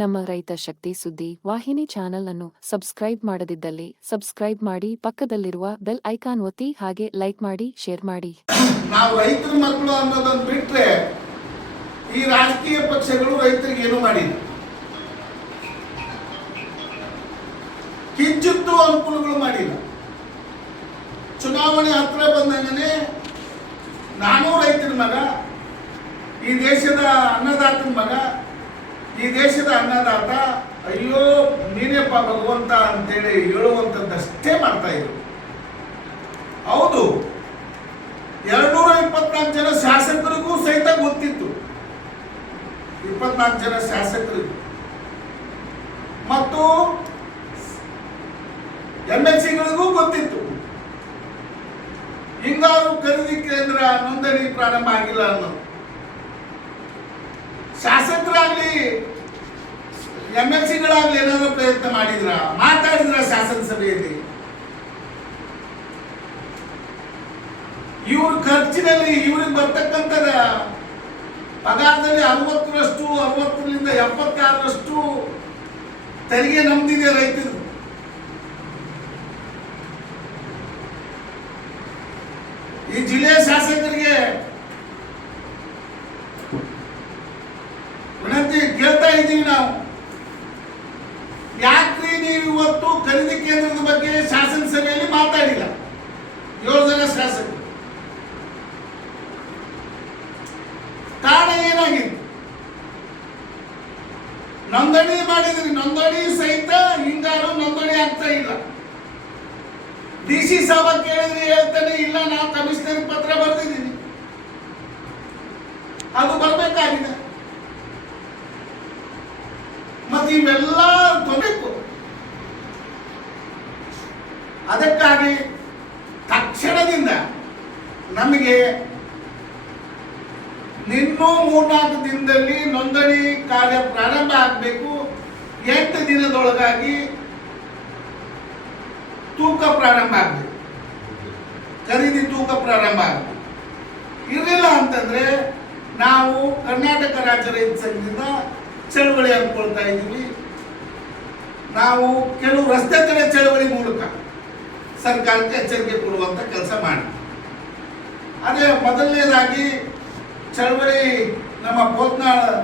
ನಮ್ಮ ರೈತ ಶಕ್ತಿ ಸುದ್ದಿ ವಾಹಿನಿ ಚಾನೆಲ್ ಅನ್ನು ಸಬ್ಸ್ಕ್ರೈಬ್ ಮಾಡದಿದ್ದಲ್ಲಿ ಸಬ್ಸ್ಕ್ರೈಬ್ ಮಾಡಿ ಪಕ್ಕದಲ್ಲಿರುವ ಬೆಲ್ ಐಕಾನ್ ಒತ್ತಿ ಹಾಗೆ ಲೈಕ್ ಮಾಡಿ, ಶೇರ್ ಮಾಡಿ. ನಾವು ರೈತರ ಮಕ್ಕಳು ಅನ್ನೋದನ್ನು ಬಿಟ್ರೆ ಈ ರಾಜಕೀಯ ಪಕ್ಷಗಳು ರೈತರಿಗೆ ಏನು ಮಾಡಿಲ್ಲ. ಕಿಂಚಿತ್ತು ಅನುಕೂಲಗಳು ಮಾಡಿಲ್ಲ. ಚುನಾವಣೆ ಹತ್ರ ಬಂದಂಗನೆ ನಾನು ರೈತನ ಮಗ, ಈ ದೇಶದ ಅನ್ನದಾತನ ಮಗ ಈ ದೇಶದ ಅನ್ನದಾತ, ಅಯ್ಯೋ ನೀನೇಪ್ಪ ಭಗವಂತ ಅಂತೇಳಿ ಹೇಳುವಂಥದ್ದಷ್ಟೇ ಮಾಡ್ತಾ ಇದ್ರು. ಹೌದು, ಎರಡ್ನೂರ ಇಪ್ಪತ್ನಾಲ್ಕು ಜನ ಶಾಸಕರಿಗೂ ಸಹಿತ ಗೊತ್ತಿತ್ತು. ಇಪ್ಪತ್ನಾಲ್ಕು ಜನ ಶಾಸಕರಿಗೂ. ಮತ್ತು ಎಂ ಎಲ್ ಸಿಗಳಿಗೂ ಗೊತ್ತಿತ್ತು. ಹಿಂಗಾರು ಖರೀದಿ ಕೇಂದ್ರ ನೋಂದಣಿ ಪ್ರಾರಂಭ ಆಗಿಲ್ಲ ಅನ್ನೋದು. ಶಾಸಕರಾಗ್ಲಿ ಎಂ ಎಲ್ ಸಿಗಳಾಗ್ಲಿ ಏನಾದ್ರು ಪ್ರಯತ್ನ ಮಾಡಿದ್ರ? ಮಾತಾಡಿದ್ರ ಶಾಸನ ಸಭೆಯಲ್ಲಿ? ಇವ್ರ ಖರ್ಚಿನಲ್ಲಿ ಇವ್ರಿಗೆ ಬರ್ತಕ್ಕಂತ ಪಗಾರದಲ್ಲಿ ಅರವತ್ತರಷ್ಟು, ಅರವತ್ತರಿಂದ ಎಪ್ಪತ್ತಾರರಷ್ಟು ತೆರಿಗೆ ನಮ್ದಿದೆ ರೈತರು. ಈ ಜಿಲ್ಲೆಯ ಶಾಸಕರಿಗೆ ಇದ್ದೀವಿ ನಾವು. ಯಾಕ್ರಿ ನೀವು ಇವತ್ತು ಖರೀದಿ ಕೇಂದ್ರದ ಬಗ್ಗೆ ಶಾಸನ ಸಭೆಯಲ್ಲಿ ಮಾತಾಡಿಲ್ಲ? ಏಳು ಜನ ಶಾಸಕರು. ಕಾರಣ ಏನಾಗಿದೆ? ನೋಂದಣಿ ಮಾಡಿದ್ರಿ, ನೋಂದಣಿ ಸಹಿತ ಹಿಂಗಾರು ನೋಂದಣಿ ಆಗ್ತಾ ಇಲ್ಲ. ಡಿ ಸಿ ಸಾಬ ಕೇಳಿದ್ರೆ ಹೇಳ್ತಾನೆ, ಇಲ್ಲ ಇವೆಲ್ಲ ತೊಗೊಬೇಕು ಅದಕ್ಕಾಗಿ ತಕ್ಷಣದಿಂದ ನಮಗೆ ನಿನ್ನೂ ಮೂರ್ನಾಲ್ಕು ದಿನದಲ್ಲಿ ನೋಂದಣಿ ಕಾರ್ಯ ಪ್ರಾರಂಭ ಆಗಬೇಕು. ಎಂಟು ದಿನದೊಳಗಾಗಿ ತೂಕ ಪ್ರಾರಂಭ ಆಗಬೇಕು. ಖರೀದಿ ತೂಕ ಪ್ರಾರಂಭ ಆಗಬೇಕು. ಇರಲಿಲ್ಲ ಅಂತಂದ್ರೆ ನಾವು ಕರ್ನಾಟಕ ರಾಜ್ಯ ರೈತ ಸಂಘದಿಂದ ಚಳವಳಿ ಅಂದ್ಕೊಳ್ತಾ ಇದ್ದೀವಿ. ನಾವು ಕೆಲವು ರಸ್ತೆ ತಡೆ ಚಳವಳಿ ಮೂಲಕ ಸರ್ಕಾರಕ್ಕೆ ಎಚ್ಚರಿಕೆ ಕೊಡುವಂಥ ಕೆಲಸ ಮಾಡಿ ಅದೇ ಮೊದಲನೇದಾಗಿ ಚಳುವಳಿ ನಮ್ಮ ಬೋತ್ನಾಳ್